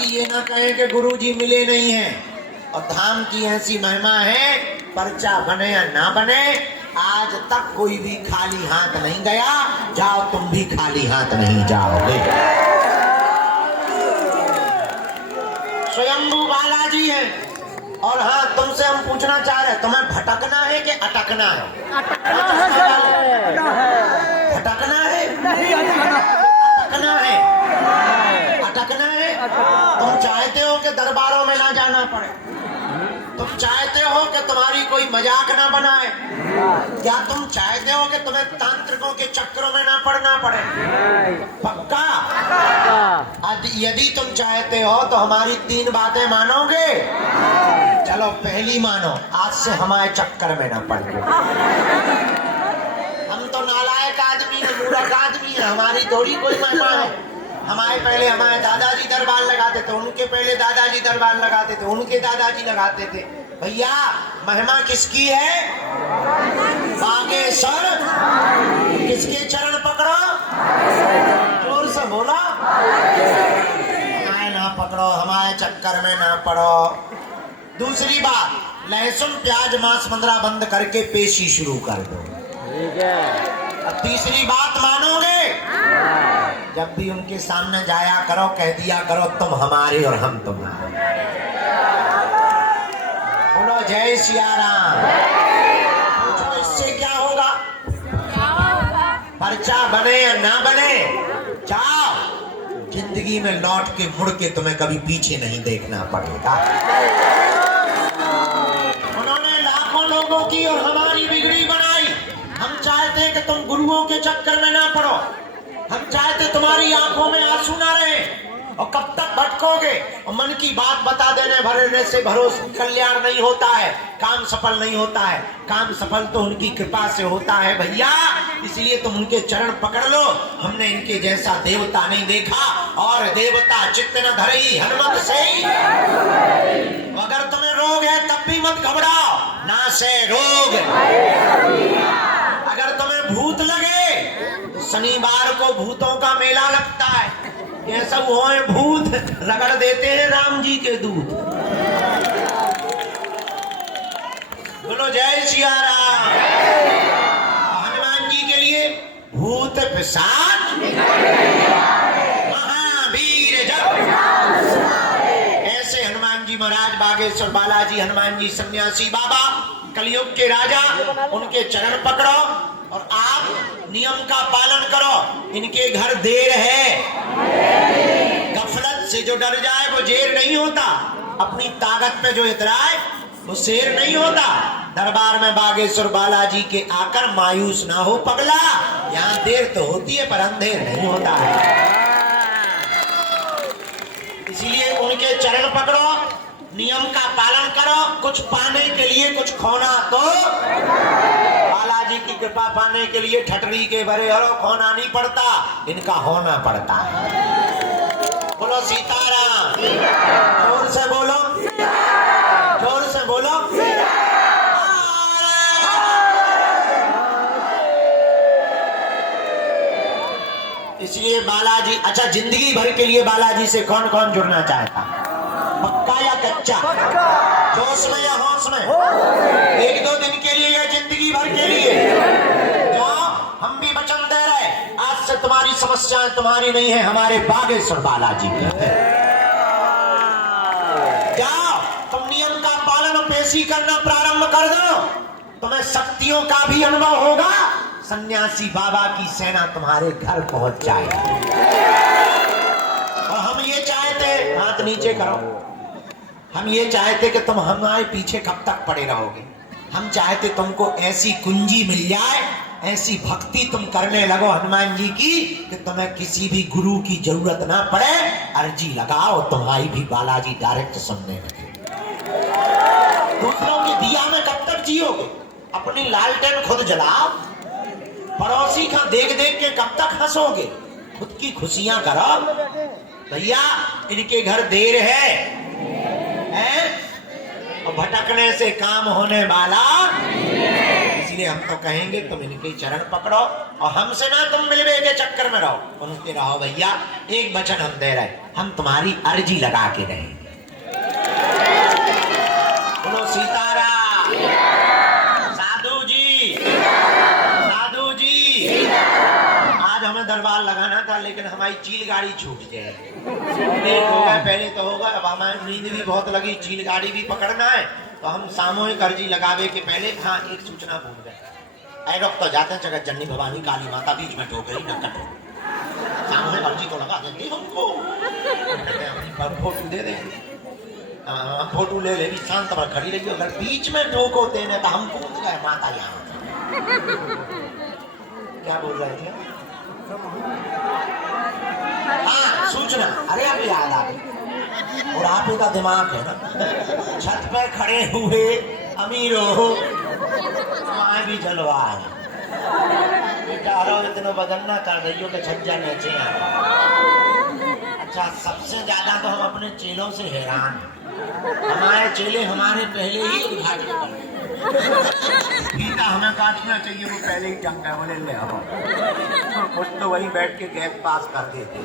बाकी ये ना कहें कि गुरुजी मिले नहीं हैं। और धाम की ऐसी महिमा है, पर्चा बने या ना बने, आज तक कोई भी खाली हाथ नहीं गया। जाओ तुम भी खाली हाथ नहीं जाओगे। स्वयंभू बालाजी है। और हाँ, तुमसे हम पूछना चाह रहे हैं, तुम्हें भटकना है कि अटकना है? भटकना है, अटकना है। अटकना है। तुम चाहते हो कि दरबारों में ना जाना पड़े? तुम चाहते हो कि तुम्हारी कोई मजाक ना बनाए? क्या तुम चाहते हो कि तुम्हें तांत्रिकों के चक्करों में ना पड़ना पड़े? पक्का? यदि तुम चाहते हो तो हमारी 3 बातें मानोगे? चलो पहली मानो, आज से हमारे चक्कर में ना पड़े। हम तो नालायक आदमी है, मूर्ख आदमी है, हमारी थोड़ी कोई महिमा है। हमारे दादाजी दरबार लगाते थे, उनके पहले दादाजी दरबार लगाते थे, उनके दादाजी लगाते थे। भैया महिमा किसकी है? बागेश्वर। किसके चरण पकड़ो? जोर से बोलो। हमारे ना पकड़ो, हमारे चक्कर में ना पड़ो। दूसरी बात, लहसुन प्याज मांस मंदरा बंद करके पेशी शुरू कर दो। अब तीसरी बात मानोगे? जब भी उनके सामने जाया करो, कह दिया करो तुम हमारे और हम तुम्हारे। बोलो जय सिया राम। पूछो इससे क्या होगा? पर्चा बने या ना बने, जाओ, जिंदगी में लौट के मुड़ के तुम्हें कभी पीछे नहीं देखना पड़ेगा। उन्होंने लाखों लोगों की और हमारी बिगड़ी बनाई। हम चाहते हैं कि तुम गुरुओं के चक्कर में ना पड़ो। हम चाहते तुम्हारी आंखों में आंसू ना रहे। और कब तक भटकोगे? और मन की बात बता देने भरने से भरोसा कल्याण नहीं होता है, काम सफल नहीं होता है। काम सफल तो उनकी कृपा से होता है भैया। इसलिए तुम उनके चरण पकड़ लो। हमने इनके जैसा देवता नहीं देखा। और देवता चित्त न धरई हनुमत से। अगर तुम्हें रोग है तब भी मत घबराओ, ना से रोग। अगर तुम्हें भूत लगे तो शनिवार को भूतों का मेला लगता है। ये सब हुए भूत, रगड़ देते हैं राम जी के दूत। बोलो जय सिया राम। हनुमान जी के लिए भूत पिशाच महावीर जब। ऐसे हनुमान जी महाराज, बागेश्वर बालाजी, हनुमान जी सन्यासी बाबा, कलयुग के राजा, उनके चरण पकड़ो और आप नियम का पालन करो। इनके घर देर है। गफलत से जो डर जाए वो जेर नहीं होता। अपनी ताकत पे जो इतराए वो शेर नहीं होता। दरबार में बागेश्वर बालाजी के आकर मायूस ना हो पगला। यहाँ देर तो होती है पर अंधेर नहीं होता है। इसीलिए उनके चरण पकड़ो, नियम का पालन करो। कुछ पाने के लिए कुछ खोना तो बालाजी की कृपा पाने के लिए ठटरी के भरे हरो खोना नहीं पड़ता, इनका होना पड़ता है। बोलो सीताराम। जोर से बोलो, जोर से बोलो। इसलिए बालाजी, अच्छा जिंदगी भर के लिए बालाजी से कौन कौन जुड़ना चाहता? पक्का या कच्चा? जोश में या होश में? 1-2 दिन के लिए या जिंदगी भर के लिए? जाओ, हम भी वचन दे रहे, आज से तुम्हारी समस्याएं तुम्हारी नहीं है, हमारे बागेश्वर बालाजी की है। जाओ, तुम नियम का पालन और पेशी करना प्रारंभ कर दो, तुम्हें शक्तियों का भी अनुभव होगा। सन्यासी बाबा की सेना तुम्हारे घर पहुंच जाएगी। और हम ये चाहते, हाथ नीचे करो, हम ये चाहते कि तुम हमारे पीछे कब तक पड़े रहोगे। हम चाहते तुमको ऐसी कुंजी मिल जाए, ऐसी भक्ति तुम करने लगो हनुमान जी की कि तुम्हें किसी भी गुरु की जरूरत ना पड़े। अर्जी लगाओ, तुम्हारी भी बालाजी डायरेक्ट सुनने लगे। दूसरों की दिया में कब तक जियोगे? अपनी लालटेन खुद जलाओ। पड़ोसी का देख देख के कब तक हंसोगे? खुद की खुशियां करो। भैया इनके घर देर है? और भटकने से काम होने वाला। इसलिए इसीलिए हम तो कहेंगे तुम इनके चरण पकड़ो और हमसे ना तुम मिलवे के चक्कर में रहो, उनके रहो भैया। एक वचन हम दे रहे, हम तुम्हारी अर्जी लगा के रहेंगे। बोलो सीताराम। साधु जी, साधु जी, आज हमें दरबार लगाना था लेकिन हमारी चील गाड़ी छूट जाए, लेट हो गया। पहले तो होगा, अब हमारी नींद भी बहुत लगी, चील गाड़ी भी पकड़ना है, तो हम सामूहिक अर्जी लगावे के पहले हाँ एक सूचना भूल गए। ऐरों तो जाते हैं जगत जननी भवानी काली माता बीच में ठोक गई, न कटो। सामूहिक अर्जी को लगा देंगे हमको, फोटो दे देंगे, फोटो ले लेगी, शांत पर खड़ी रही। अगर बीच में ठोको देने तो हम कूद गए माता यहाँ। क्या बोल रहे थे? हाँ सूचना, अरे अब याद आ गई। बुढ़ापे का दिमाग है ना, छत पे खड़े हुए अमीरों वहां भी जलवा है। बेचारो इतना बदन ना कर रही हो कि छज्जा नीचे आ। अच्छा, सबसे ज्यादा तो हम अपने चेलों से हैरान हैं। हमारे चेले हमारे पहले ही उद्घाटन कर गीता हमें काटना चाहिए, वो पहले ही जंग है, बोले ले आओ कुछ तो वही बैठ के गैस पास कर देते।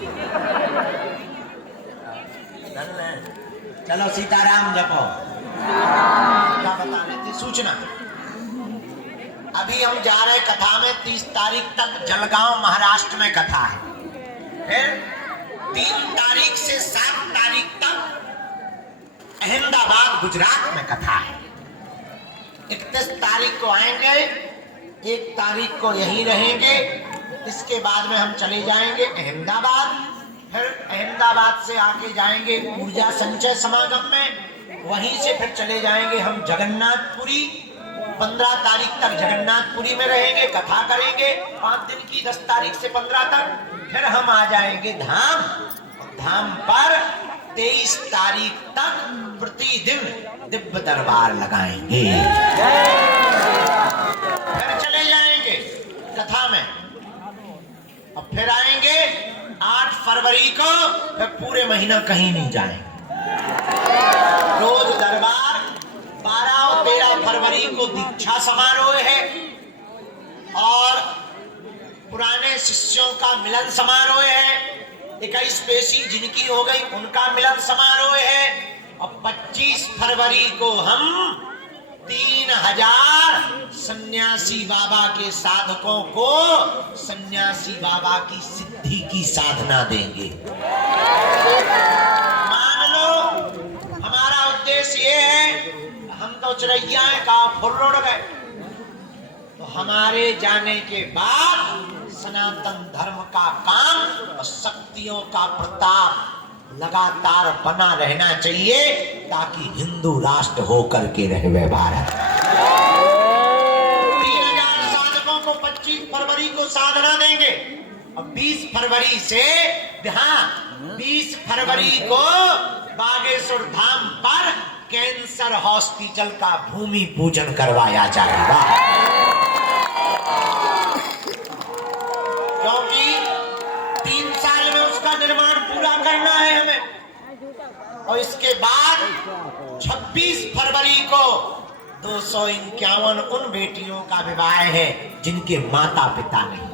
चलो सीताराम जपो। क्या बता रहे थे? सूचना, अभी हम जा रहे कथा में। 30 तारीख तक जलगांव महाराष्ट्र में कथा है, फिर 3 तारीख से 7 तारीख तक अहमदाबाद गुजरात में कथा है। 31 तारीख को आएंगे, 1 तारीख को यहीं रहेंगे, इसके बाद में हम चले जाएंगे अहमदाबाद। फिर अहमदाबाद से आके जाएंगे ऊर्जा संचय समागम में, वहीं से फिर चले जाएंगे हम जगन्नाथपुरी। 15 तारीख तक जगन्नाथपुरी में रहेंगे, कथा करेंगे 5 दिन की, 10 तारीख से 15 तक। फिर हम आ जाएंगे धाम, धाम पर 23 तारीख तक प्रतिदिन दिव्य दरबार लगाएंगे। फिर चले जाएंगे कथा में और फिर आएंगे 8 फरवरी को, फिर पूरे महीना कहीं नहीं जाएंगे। रोज दरबार। 12 और 13 फरवरी को दीक्षा समारोह है और पुराने शिष्यों का मिलन समारोह है। 21 पेशी जिनकी हो गई उनका मिलन समारोह है। और 25 फरवरी को हम 3000 सन्यासी बाबा के साधकों को सन्यासी बाबा की सिद्धि की साधना देंगे। मान लो हमारा उद्देश्य ये है, हम तो चिड़ैया का फुर्र उड़ गए, तो हमारे जाने के बाद सनातन धर्म का काम और शक्तियों का प्रताप लगातार बना रहना चाहिए, ताकि हिंदू राष्ट्र होकर के रहे भारत। 3000 साधकों को 25 फरवरी को साधना देंगे और 20 फरवरी से 20 फरवरी को बागेश्वर धाम पर कैंसर हॉस्पिटल का भूमि पूजन करवाया जाएगा, क्योंकि 3 साल में उसका निर्माण पूरा करना है हमें। और इसके बाद 26 फरवरी को 251 उन बेटियों का विवाह है जिनके माता पिता नहीं।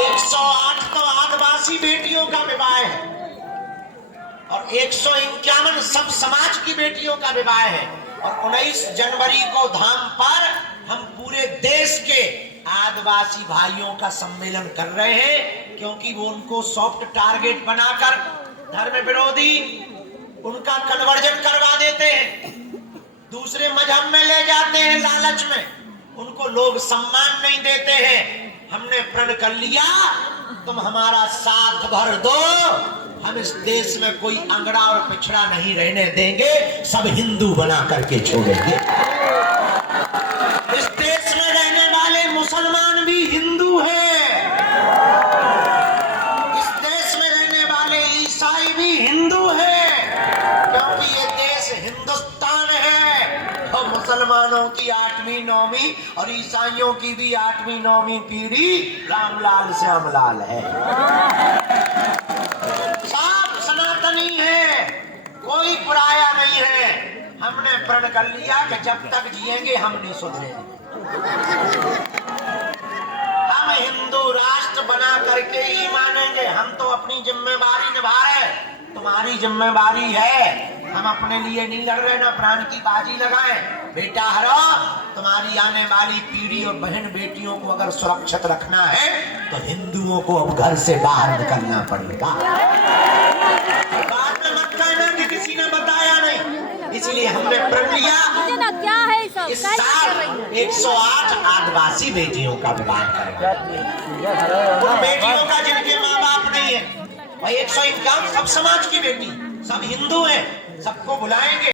108 तो आदिवासी बेटियों का विवाह है और 151 सब समाज की बेटियों का विवाह है। और 19 जनवरी को धाम पर हम पूरे देश के आदिवासी भाइयों का सम्मेलन कर रहे हैं, क्योंकि वो उनको सॉफ्ट टारगेट बनाकर धर्म विरोधी उनका कन्वर्जन करवा देते हैं, दूसरे मजहब में ले जाते हैं लालच में, उनको लोग सम्मान नहीं देते हैं। हमने प्रण कर लिया, तुम हमारा साथ भर दो, हम इस देश में कोई अंगड़ा और पिछड़ा नहीं रहने देंगे, सब हिंदू बना करके छोड़ेंगे। इस देश में रहने वाले मुसलमान भी हिंदू हैं, इस देश में रहने वाले ईसाई भी हिंदू हैं, क्योंकि ये देश हिंदुस्तान है। और मुसलमानों की 8वीं 9वीं और ईसाइयों की भी 8वीं 9वीं पीढ़ी रामलाल श्यामलाल है। सब सनातनी है, कोई पराया नहीं है। हमने प्रण कर लिया कि जब तक जिएंगे हम नहीं सुधरेंगे। हम हिंदू राष्ट्र बना करके ही मानेंगे। हम तो अपनी जिम्मेवारी निभा रहे, तुम्हारी जिम्मेवारी है। हम अपने लिए नहीं लड़ रहे, ना प्राण की बाजी लगाएं। बेटा हरो, तुम्हारी आने वाली पीढ़ी और बहन बेटियों को अगर सुरक्षित रखना है तो हिंदुओं को अब घर से बाहर निकलना पड़ेगा। बाद में मत कहना कि किसी ने बताया नहीं। इसलिए हमने प्रण लिया क्या है सब? इस साल 108 आदिवासी बेटियों का विवाह करेंगे। उन बेटियों का जिनके माँ बाप नहीं है। भाई 151 सब समाज की बेटी, सब हिंदू हैं, सबको बुलाएंगे।